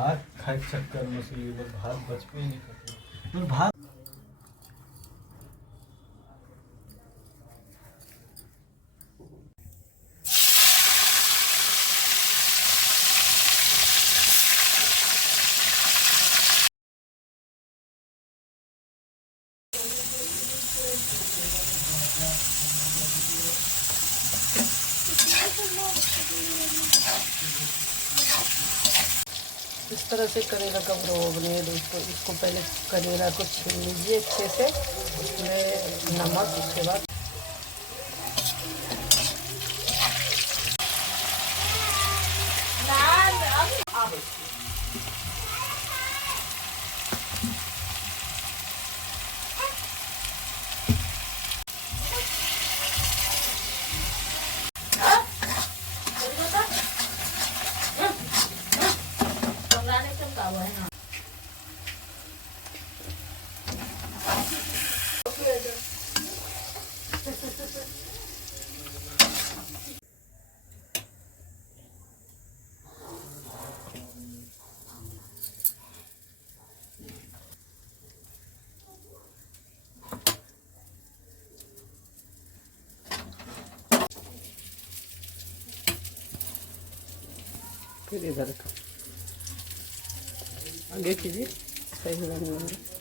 भात खाए के चक्कर में से ये बार भात बच पे ही नहीं करते और भात इस तरह से करेला का ब्रो बने दोस्तों। इसको पहले करेला को छील लीजिए अच्छे से, उसमें नमक, उसके बाद फिर इधर का आगे कीजिए, सही बनाने